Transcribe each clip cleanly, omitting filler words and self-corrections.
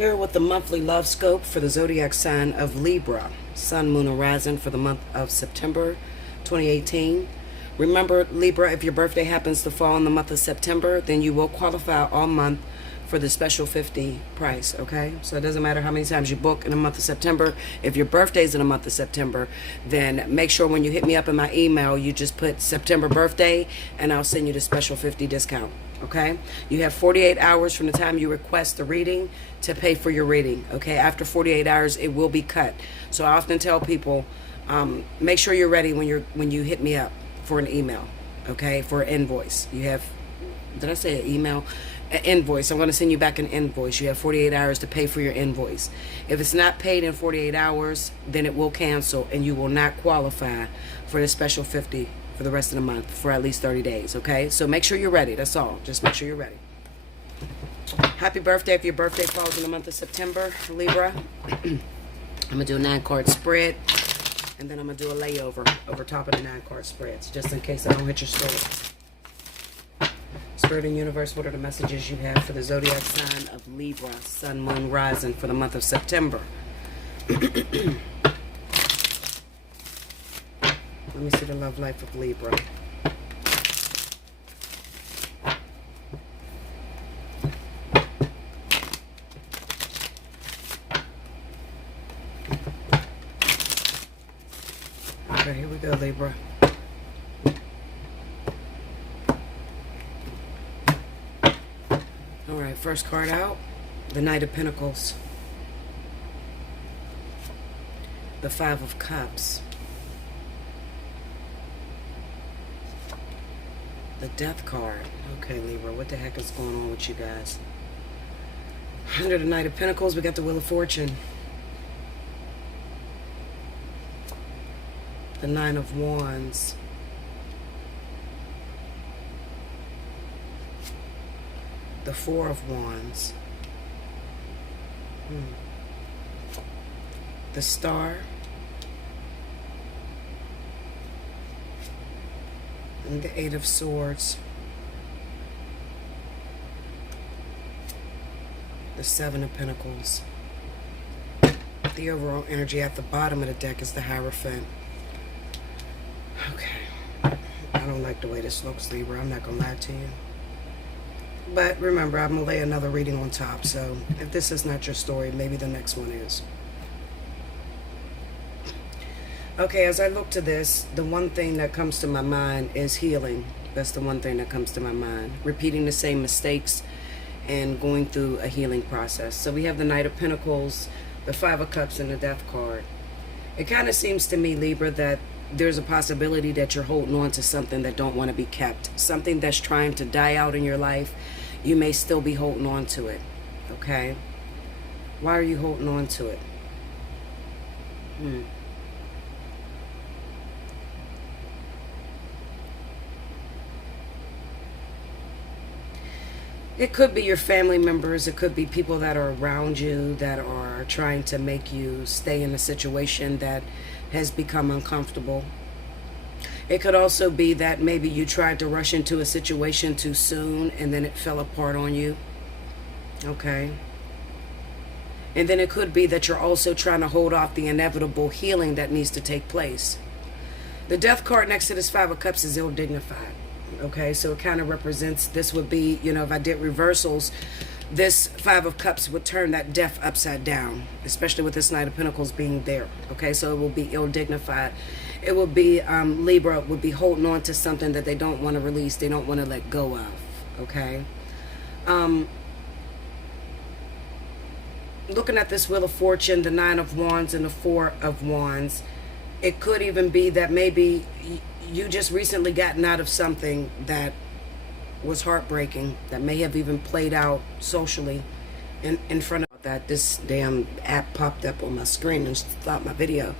Here with the monthly love scope for the zodiac sign of Libra, Sun, Moon, and Rising for the month of September 2018. Remember, Libra, if your birthday happens to fall in the month of September, then you will qualify all month for the special 50 price, okay? So it doesn't matter how many times you book in the month of September. If your birthday's in the month of September, then make sure when you hit me up in my email, you just put September birthday, and I'll send you the special 50 discount, okay? You have 48 hours from the time you request the reading to pay for your reading, okay? After 48 hours, it will be cut. So I often tell people, make sure you're ready when you hit me up for an email, okay? For an invoice. You have, did I say an email? An invoice. I'm going to send you back an invoice. You have 48 hours to pay for your invoice. If it's not paid in 48 hours, then it will cancel and you will not qualify for the special 50 for the rest of the month for at least 30 days, okay? So make sure you're ready. That's all. Just make sure you're ready. Happy birthday if your birthday falls in the month of September, Libra. I'm going to do a 9-card spread, and then I'm going to do a layover over top of the 9-card spreads, just in case I don't hit your story. Spirit and universe, what are the messages you have for the zodiac sign of Libra, Sun, Moon, Rising for the month of September? Let me see the love life of Libra. Okay, here we go, Libra. Alright, first card out, the Knight of Pentacles, the Five of Cups, the Death card. Okay, Libra, what the heck is going on with you guys? Under the Knight of Pentacles, we got the Wheel of Fortune, the Nine of Wands, the Four of Wands, the Star, and the Eight of Swords, the Seven of Pentacles. The overall energy at the bottom of the deck is the Hierophant. Okay, I don't like the way this looks, Libra. I'm not gonna lie to you. But remember, I'm going to lay another reading on top. So if this is not your story, maybe the next one is. Okay, as I look to this, the one thing that comes to my mind is healing. That's the one thing that comes to my mind. Repeating the same mistakes and going through a healing process. So we have the Knight of Pentacles, the Five of Cups, and the Death card. It kind of seems to me, Libra, that there's a possibility that you're holding on to something that don't want to be kept. Something that's trying to die out in your life. You may still be holding on to it. Okay? Why are you holding on to it? It could be your family members. It could be people that are around you that are trying to make you stay in a situation that has become uncomfortable. It could also be that maybe you tried to rush into a situation too soon and then it fell apart on you. Okay. And then it could be that you're also trying to hold off the inevitable healing that needs to take place. The Death card next to this Five of Cups is ill-dignified. Okay, so it kind of represents, this would be, you know, if I did reversals, this Five of Cups would turn that death upside down, especially with this Knight of Pentacles being there. Okay, so it will be ill-dignified. It will be, Libra would be holding on to something that they don't want to release, they don't want to let go of. Okay. Looking at this Wheel of Fortune, the Nine of Wands and the Four of Wands, it could even be that maybe you just recently gotten out of something that was heartbreaking, that may have even played out socially in front of that. This damn app popped up on my screen and stopped my video.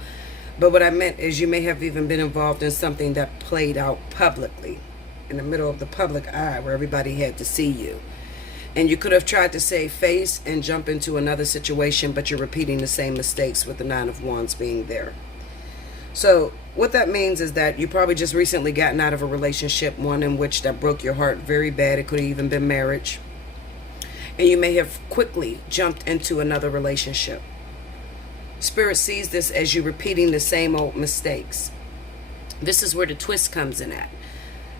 But what I meant is you may have even been involved in something that played out publicly, in the middle of the public eye where everybody had to see you. And you could have tried to save face and jump into another situation, but you're repeating the same mistakes with the Nine of Wands being there. So what that means is that you probably just recently gotten out of a relationship, one in which that broke your heart very bad. It could have even been marriage. and you may have quickly jumped into another relationship. Spirit sees this as you repeating the same old mistakes. This is where the twist comes in at.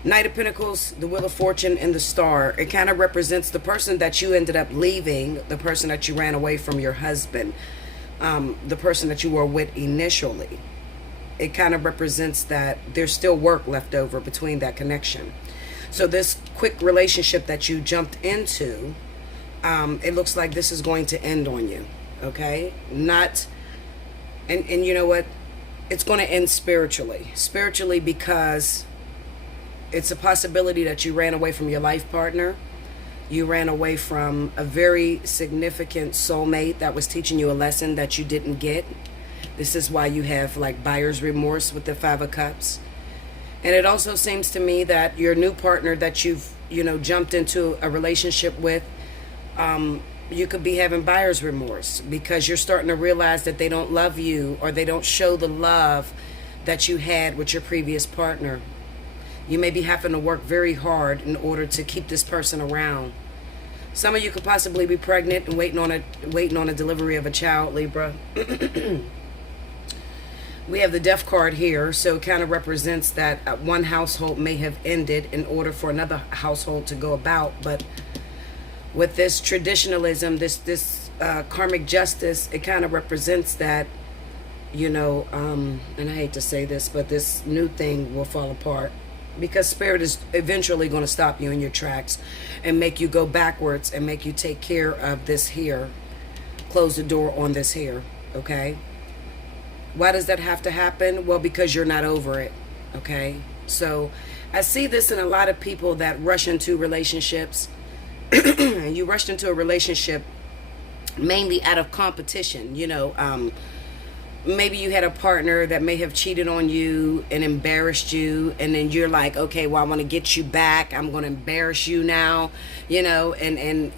Knight of Pentacles, the Wheel of Fortune, and the Star. It kind of represents the person that you ended up leaving, the person that you ran away from, your husband, the person that you were with initially. It kind of represents that there's still work left over between that connection. So this quick relationship that you jumped into, it looks like this is going to end on you. Okay? And you know what? It's going to end spiritually. Spiritually, because it's a possibility that you ran away from your life partner. You ran away from a very significant soulmate that was teaching you a lesson that you didn't get. This is why you have like buyer's remorse with the Five of Cups. And it also seems to me that your new partner that you've, jumped into a relationship with, you could be having buyer's remorse because you're starting to realize that they don't love you, or they don't show the love that you had with your previous partner. You may be having to work very hard in order to keep this person around. Some of you could possibly be pregnant and waiting on a delivery of a child, Libra. We have the Death card here, so it kind of represents that one household may have ended in order for another household to go about. But with this traditionalism, this karmic justice, it kind of represents that, and I hate to say this, but this new thing will fall apart. Because Spirit is eventually going to stop you in your tracks and make you go backwards and make you take care of this here. Close the door on this here, okay? Why does that have to happen? Well, because you're not over it, okay? So I see this in a lot of people that rush into relationships. And you rushed into a relationship mainly out of competition, Maybe you had a partner that may have cheated on you and embarrassed you, and then you're like, okay, well, I want to get you back. I'm going to embarrass you now, and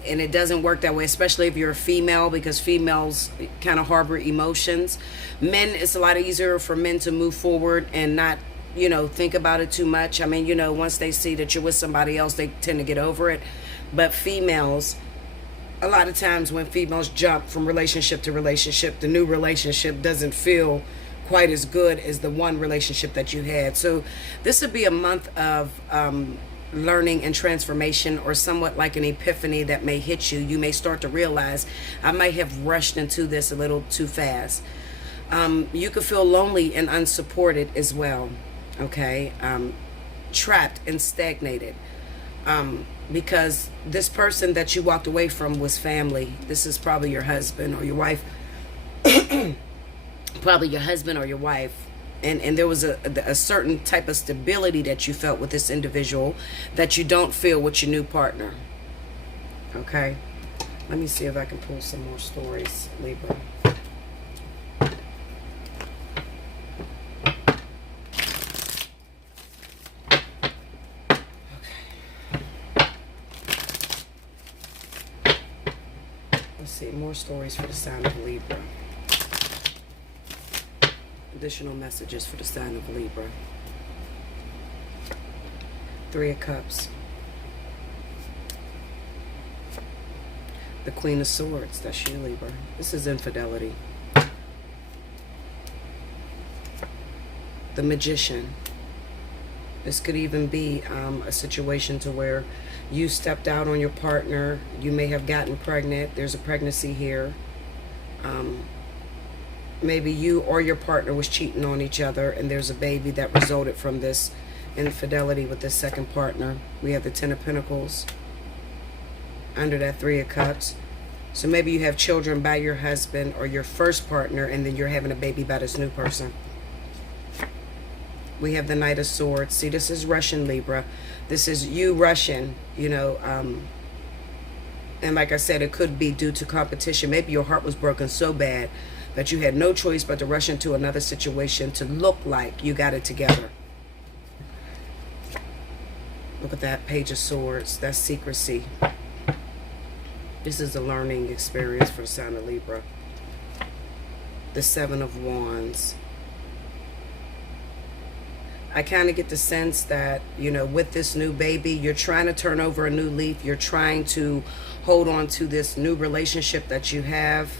it doesn't work that way, especially if you're a female, because females kind of harbor emotions. Men, it's a lot easier for men to move forward and not, think about it too much. I mean, once they see that you're with somebody else, they tend to get over it. But females, a lot of times when females jump from relationship to relationship, the new relationship doesn't feel quite as good as the one relationship that you had. So this would be a month of learning and transformation, or somewhat like an epiphany that may hit you. You may start to realize, I might have rushed into this a little too fast. You could feel lonely and unsupported as well, okay? Trapped and stagnated. Because this person that you walked away from was family. This is probably your husband or your wife. Probably your husband or your wife. And there was a certain type of stability that you felt with this individual that you don't feel with your new partner. Okay? Let me see if I can pull some more stories, Libra. See more stories for the sign of Libra. Additional messages for the sign of Libra. Three of Cups. The Queen of Swords. That's you, Libra. This is infidelity. The Magician. This could even be a situation to where you stepped out on your partner. You may have gotten pregnant. There's a pregnancy here. Maybe you or your partner was cheating on each other, and there's a baby that resulted from this infidelity with this second partner. We have the Ten of Pentacles under that Three of Cups. So maybe you have children by your husband or your first partner, and then you're having a baby by this new person. We have the Knight of Swords. See, this is Russian, Libra. This is you Russian, and like I said, it could be due to competition. Maybe your heart was broken so bad that you had no choice but to rush into another situation to look like you got it together. Look at that Page of Swords. That's secrecy. This is a learning experience for the sign of Libra. The Seven of Wands. I kind of get the sense that, you know, with this new baby, you're trying to turn over a new leaf. You're trying to hold on to this new relationship that you have.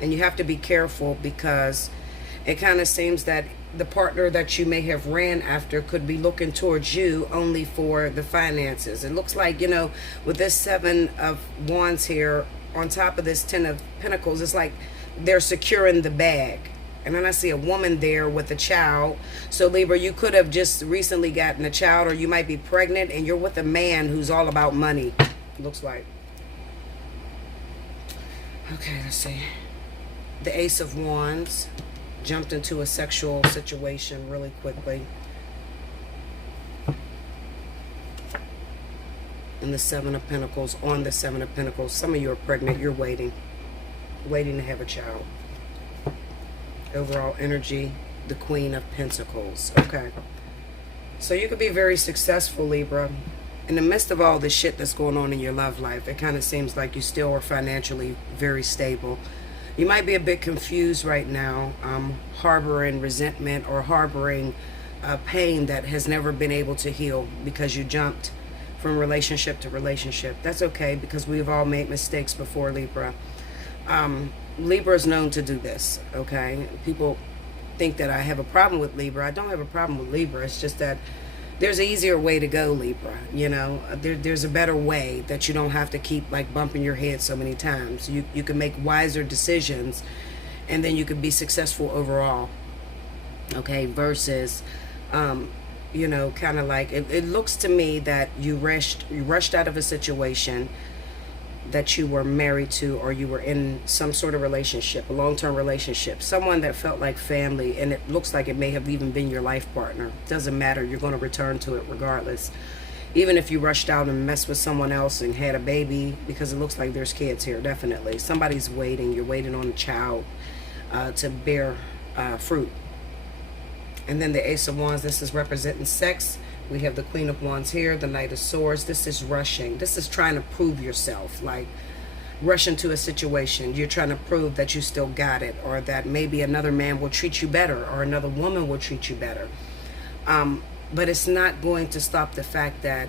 And you have to be careful, because it kind of seems that the partner that you may have ran after could be looking towards you only for the finances. It looks like, you know, with this 7 of Wands here, on top of this 10 of Pentacles, it's like they're securing the bag. And then I see a woman there with a child. So Libra, you could have just recently gotten a child, or you might be pregnant and you're with a man who's all about money, looks like. Okay, let's see. The Ace of Wands jumped into a sexual situation really quickly. And the 7 of Pentacles, on the 7 of Pentacles, some of you are pregnant, you're waiting to have a child. Overall energy, the Queen of Pentacles. Okay. So you could be very successful, Libra. In the midst of all the shit that's going on in your love life, it kind of seems like you still are financially very stable. You might be a bit confused right now, harboring resentment or harboring pain that has never been able to heal because you jumped from relationship to relationship. That's okay, because we've all made mistakes before, Libra. Libra is known to do this, okay? People think that I have a problem with Libra. I don't have a problem with Libra. It's just that there's an easier way to go, Libra. You know, there's a better way that you don't have to keep like bumping your head so many times. You can make wiser decisions, and then you can be successful overall, okay? Versus, you know, kind of like, it looks to me that you rushed out of a situation that you were married to, or you were in some sort of relationship, a long-term relationship, someone that felt like family, and it looks like it may have even been your life partner. Doesn't matter, you're going to return to it regardless. Even if you rushed out and messed with someone else and had a baby, because it looks like there's kids here, definitely. Somebody's waiting, you're waiting on a child to bear fruit. And then the Ace of Wands, this is representing sex. We have the Queen of Wands here, the Knight of Swords. This is rushing. This is trying to prove yourself, like rush into a situation. You're trying to prove that you still got it, or that maybe another man will treat you better, or another woman will treat you better. But it's not going to stop the fact that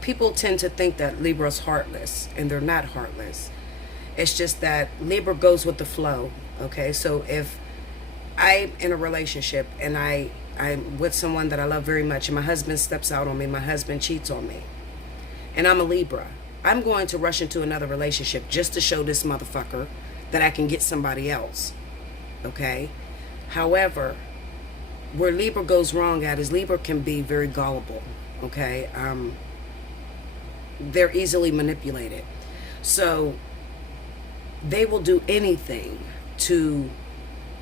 people tend to think that Libra's heartless, and they're not heartless. It's just that Libra goes with the flow, okay? So if I'm in a relationship and I'm with someone that I love very much, and my husband steps out on me, my husband cheats on me, and I'm a Libra, I'm going to rush into another relationship just to show this motherfucker that I can get somebody else, okay? However, where Libra goes wrong at is Libra can be very gullible, okay? They're easily manipulated. So they will do anything to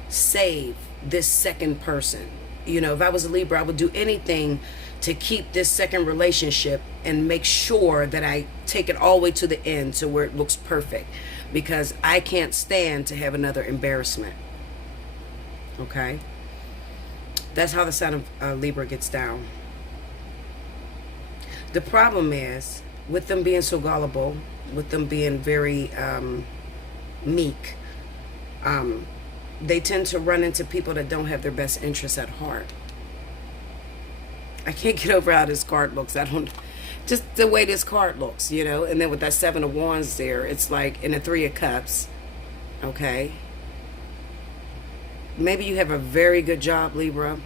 save this second person. You know, if I was a Libra, I would do anything to keep this second relationship and make sure that I take it all the way to the end to where it looks perfect, because I can't stand to have another embarrassment. Okay? That's how the sign of Libra gets down. The problem is, with them being so gullible, with them being very meek, they tend to run into people that don't have their best interests at heart. I can't get over how this card looks. Just the way this card looks, you know. And then with that 7 of Wands there, it's like in the 3 of Cups, okay? Maybe you have a very good job, Libra,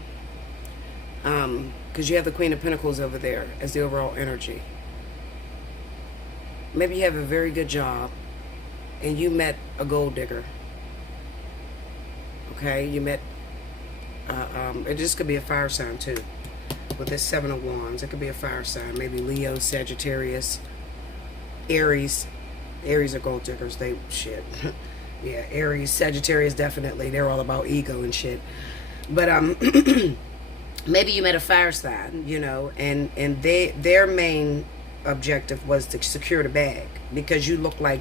because you have the Queen of Pentacles over there as the overall energy. Maybe you have a very good job and you met a gold digger. Okay, you met, it just could be a fire sign too. With this 7 of Wands, it could be a fire sign. Maybe Leo, Sagittarius, Aries. Aries are gold diggers. They, shit. Yeah, Aries, Sagittarius, definitely. They're all about ego and shit. But, maybe you met a fire sign, you know, and their main objective was to secure the bag, because you look like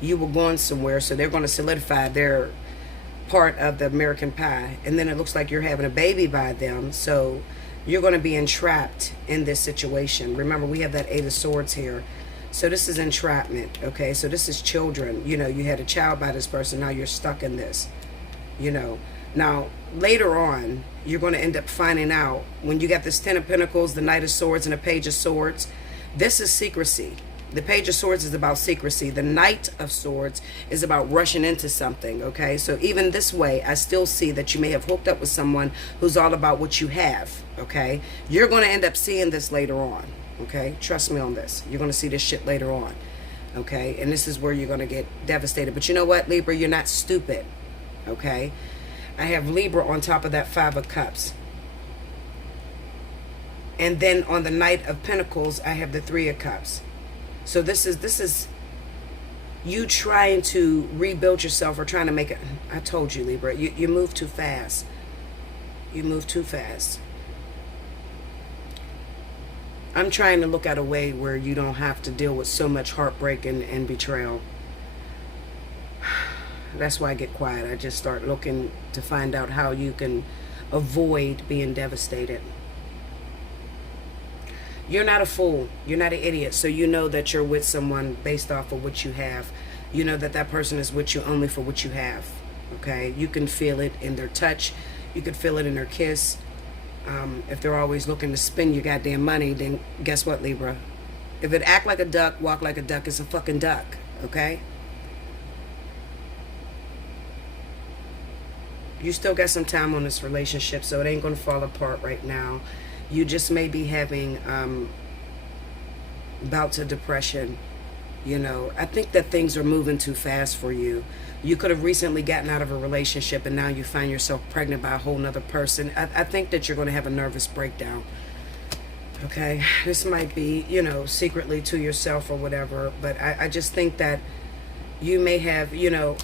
you were going somewhere, so they're going to solidify their part of the American pie, and then it looks like you're having a baby by them, so you're going to be entrapped in this situation. Remember, we have that 8 of Swords here, so this is entrapment. Okay, so this is children. You know, you had a child by this person, now you're stuck in this, you know. Now, later on, you're going to end up finding out when you got this Ten of Pentacles, the Knight of Swords, and the Page of Swords. This is secrecy. The Page of Swords is about secrecy. The Knight of Swords is about rushing into something, okay? So even this way, I still see that you may have hooked up with someone who's all about what you have, okay? You're going to end up seeing this later on, okay? Trust me on this. You're going to see this shit later on, okay? And this is where you're going to get devastated. But you know what, Libra? You're not stupid, okay? I have Libra on top of that Five of Cups. And then on the Knight of Pentacles, I have the Three of Cups. So this is you trying to rebuild yourself or trying to make it. I told you, Libra, you move too fast. You move too fast. I'm trying to look at a way where you don't have to deal with so much heartbreak and betrayal. That's why I get quiet. I just start looking to find out how you can avoid being devastated. You're not a fool. You're not an idiot. So you know that you're with someone based off of what you have. You know that that person is with you only for what you have. Okay? You can feel it in their touch. You can feel it in their kiss. If they're always looking to spend your goddamn money, then guess what, Libra? If it act like a duck, walk like a duck, it's a fucking duck. Okay? You still got some time on this relationship, so it ain't going to fall apart right now. You just may be having bouts of depression. You know, I think that things are moving too fast for you. You could have recently gotten out of a relationship and now you find yourself pregnant by a whole nother person. I think that you're going to have a nervous breakdown. Okay? This might be, you know, secretly to yourself or whatever. But I just think that you may have, you know,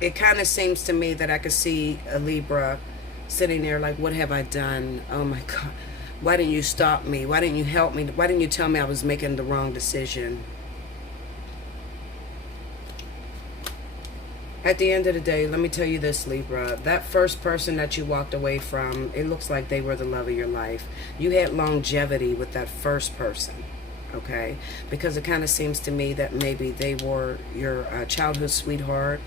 it kind of seems to me that I could see a Libra sitting there like, what have I done? Oh my God. Why didn't you stop me? Why didn't you help me? Why didn't you tell me I was making the wrong decision? At the end of the day, let me tell you this, Libra. That first person that you walked away from, it looks like they were the love of your life. You had longevity with that first person, okay? Because it kind of seems to me that maybe they were your childhood sweetheart.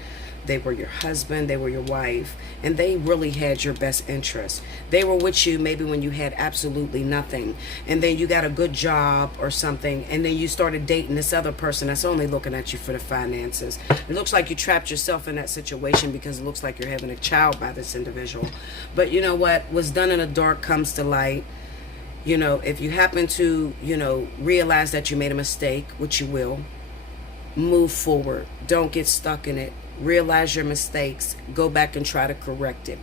They were your husband, they were your wife, and they really had your best interest. They were with you maybe when you had absolutely nothing, and then you got a good job or something, and then you started dating this other person that's only looking at you for the finances. It looks like you trapped yourself in that situation because it looks like you're having a child by this individual. But you know what? What's done in the dark comes to light. You know, if you happen to, you know, realize that you made a mistake, which you will, move forward. Don't get stuck in it. Realize your mistakes. Go back and try to correct it.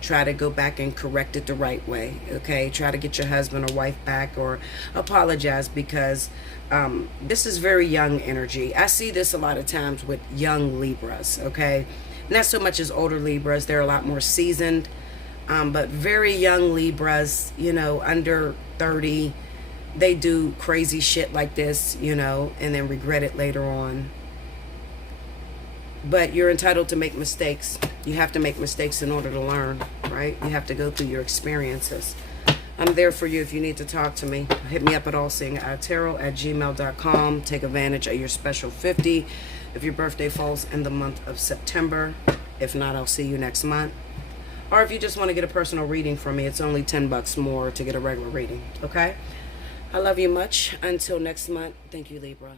Try to go back and correct it the right way. Okay? Try to get your husband or wife back or apologize because this is very young energy. I see this a lot of times with young Libras. Okay? Not so much as older Libras. They're a lot more seasoned. But very young Libras, you know, under 30, they do crazy shit like this, you know, and then regret it later on. But you're entitled to make mistakes. You have to make mistakes in order to learn, right? You have to go through your experiences. I'm there for you if you need to talk to me. Hit me up at allseeingeyetarot@gmail.com. Take advantage of your special 50 if your birthday falls in the month of September. If not, I'll see you next month. Or if you just want to get a personal reading from me, it's only $10 more to get a regular reading, okay? I love you much. Until next month, thank you, Libra.